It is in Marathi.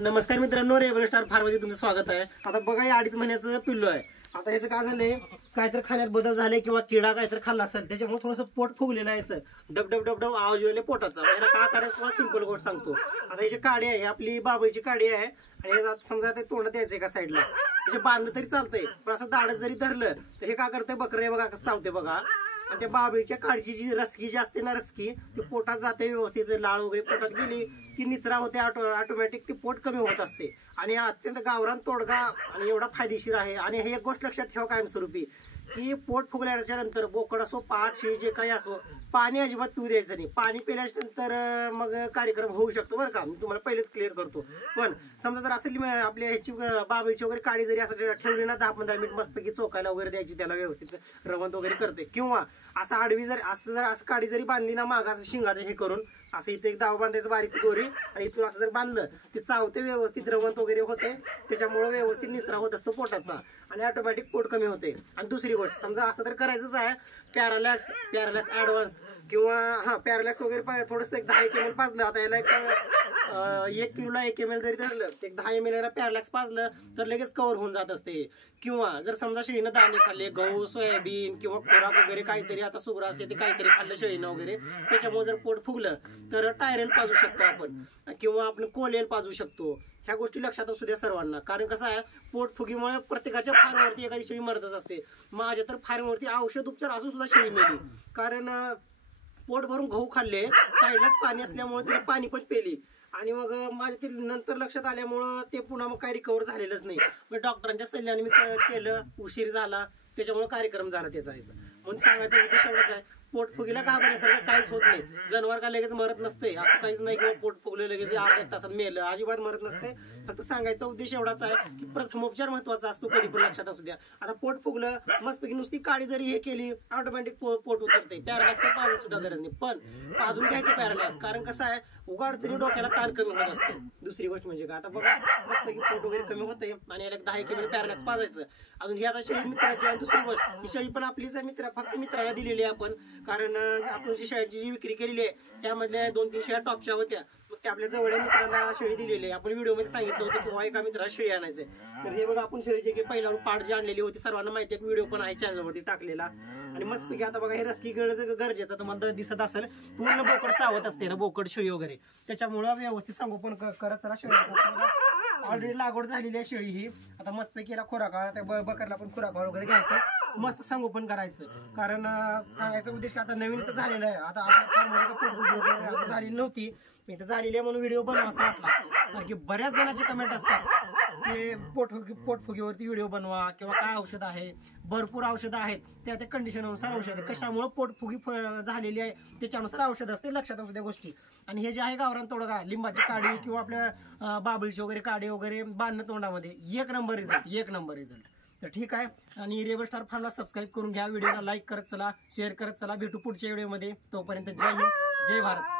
नमस्कार मित्रांनो, रेबल स्टार फार्म मध्ये तुमचं स्वागत आहे। आता बघा, हे 2.5 महिन्याचं पिल्लू आहे। आता याचं काय झालंय, काहीतरी खाण्यात बदल झाले किंवा किडा काहीतरी खाल्ला असेल, त्याच्यामुळे थोडंसं पोट फुगलेलं आहे। डब डब डब डब आवाज येईल पोटाचा। याला काय करायचं तुम्हाला सिंपल गोष्ट सांगतो। आता याची काडी आहे, आपली बाबळीची काडी आहे, आणि समजा ते तोंडात द्यायचं एका साईडला, म्हणजे बांधलं तरी चालतंय, पण असं दाढत जरी धरलं तर हे काय करतंय, बकरे बघा कसं चावते बघा। आणि त्या बाबळीच्या काडीची जी रसकी जी असते ना, रसकी ती पोटात जाते व्यवस्थित, लाळ वगैरे पोटात गेली की निचरा होते, ऑटोमॅटिक ती पोट कमी होत असते। आणि अत्यंत गावरान तोडगा आणि एवढा फायदेशीर आहे। आणि हे एक गोष्ट लक्षात ठेवा कायमस्वरूपी, की पोट फुगल्याच्या नंतर बोकड असो, पाठ, शिळी जे काही असो, पाणी अजिबात पिऊ द्यायचं नाही। पाणी पिल्याच्या नंतर मग कार्यक्रम होऊ शकतो बरं का, मी तुम्हाला पहिलेच क्लिअर करतो। पण समजा जर असेल आपल्या ह्याची बाबळीची वगैरे काडी जरी असं ठेवली ना, 10-15 मिनिट मस्तपैकी चोकायला वगैरे द्यायची, त्याला व्यवस्थित रवंत वगैरे करते। किंवा असं आडवी जर असं काडी जरी बांधली ना, मागाचं शिंगाचं हे करून असं इथे एक दाव बांधायचं बारीक दोरी, आणि इथून असं जर बांधलं ते चावते व्यवस्थित, रवंत वगैरे होते, त्याच्यामुळे व्यवस्थित निचरा होत असतो पोटाचा, आणि ऑटोमॅटिक पोट कमी होते। आणि दुसरी गोष्ट, समजा असं तर करायचंच आहे, पॅरालॅक्स ऍडव्हान्स किंवा पॅरालॅक्स वगैरे थोडंसं एक 10 ml पाजलं। आता याला 1 किलोला 1 ml जरी धरलं, एक 10 ml याला पॅरालॅक्स पाजलं तर लगेच कव्हर होऊन जात असते। किंवा जर समजा शेळीनं दाणे खाल्ले, गहू, सोयाबीन किंवा खुराक वगैरे काहीतरी, आता सुग्रा असेल ते काहीतरी खाल्लं शेळीनं वगैरे, त्याच्यामुळे जर पोट फुगलं तर टायरेल पाजू शकतो आपण, किंवा आपण कोलेल पाजू शकतो। ह्या गोष्टी लक्षात असू द्या सर्वांना, कारण कसं आहे, पोटफुगीमुळे प्रत्येकाच्या फार्मवरती एखादी शेळी मरतच असते। माझ्या तर फार्मवरती औषध उपचार असून सुद्धा शेळी मेली, कारण पोट भरून गहू खाल्ले, साईडलाच पाणी असल्यामुळे तिला पाणी पण पेली, आणि मग माझ्या ते नंतर लक्षात आल्यामुळं ते पुन्हा मग काही रिकवर झालेलंच नाही। मग डॉक्टरांच्या सल्ल्याने मी केलं, उशीर झाला, त्याच्यामुळे कार्यक्रम झाला त्याचा। म्हणून सांगायचं उद्देश एवढाच आहे, पोटफुगीला घाबरण्यासारखं काहीच होत नाही। जनावर का लगेच मरत नसते, असं काहीच नाही किंवा पोट फुगलं लगेच 1-1 तासात मेलं, अजिबात मरत नसते। फक्त सांगायचा उद्देश एवढाच आहे की प्रथमोपचार महत्वाचा असतो, कधी पण लक्षात असू द्या। आता पोट फुगलं, मस्तपैकी नुसती काडी जरी हे केली, ऑटोमॅटिक पोट उतरते। पॅरालॅक्स पाजायची सुद्धा गरज नाही, पण पाजून घ्यायचं पॅरालॅक्स, कारण कसं आहे, उगाडचणी डोक्याला ताण कमी होत असतो। दुसरी गोष्ट म्हणजे का, आता बघा मस्तपैकी पोट वगैरे कमी होते, आणि याला 10 ml पॅरालॅक्स पाजायचं। अजून ही आता शेळी मित्राची आहे। दुसरी गोष्ट, ही शेळी पण आपलीच आहे मित्र, फक्त मित्राला दिलेली आहे आपण, कारण आपण जी शेळ्यांची जी विक्री केलेली आहे त्यामधल्या 2-3 शेळ्या टॉपच्या होत्या, मग ते आपल्या जवळ मित्रांना शेळी दिलेली आहे। आपण व्हिडिओ मध्ये सांगितलं होतं किंवा एका मित्राला शेळी आणायचंय, तर हे बघा आपण शेळीचे की पहिल्यावर पाठ जी आणलेली होती, सर्वांना माहिती आहे, व्हिडिओ पण आहे चॅनलवरती टाकलेला। आणि मस्तपैकी आता बघा, हे रसकी गरजेचं तुम्हाला दिसत असेल, पूर्ण बोकड चावत असते ना, बोकड शेळी वगैरे, त्याच्यामुळं व्यवस्थित संगोपन करत चला। शेळी ऑलरेडी लागवड झालेली आहे शेळी ही। आता मस्तपैकी याला खुराका, त्या बकरला पण खुराका वगैरे घ्यायचं, मस्त संगोपन करायचं। कारण सांगायचा उद्देश का, आता नवीन इथं झालेलं आहे, आता आपल्या पोट झालेली नव्हती, इथं झालेली आहे म्हणून व्हिडिओ बनवा असं वाटला। कारण की बऱ्याच जणांचे कमेंट असतात की पोटफुगीवरती व्हिडिओ बनवा, किंवा काय औषध आहे, भरपूर औषधं आहेत, त्या कंडिशननुसार औषध, कशामुळे पोटफुगी झालेली आहे त्याच्यानुसार औषध असते, लक्षात असू द्या गोष्टी। आणि हे जे आहे गावरान तोडगा, लिंबाची काडी किंवा आपल्या बाबळीची वगैरे काडी वगैरे बांधणं तोंडामध्ये, 1 नंबर रिझल्ट। तर ठीक आहे, आणि रेबल स्टार फार्मला सबस्क्राईब करून घ्या, व्हिडिओला लाईक करत चला, शेअर करत चला। भेटू पुढच्या व्हिडिओमध्ये, तोपर्यंत जय हिंद, जय भारत।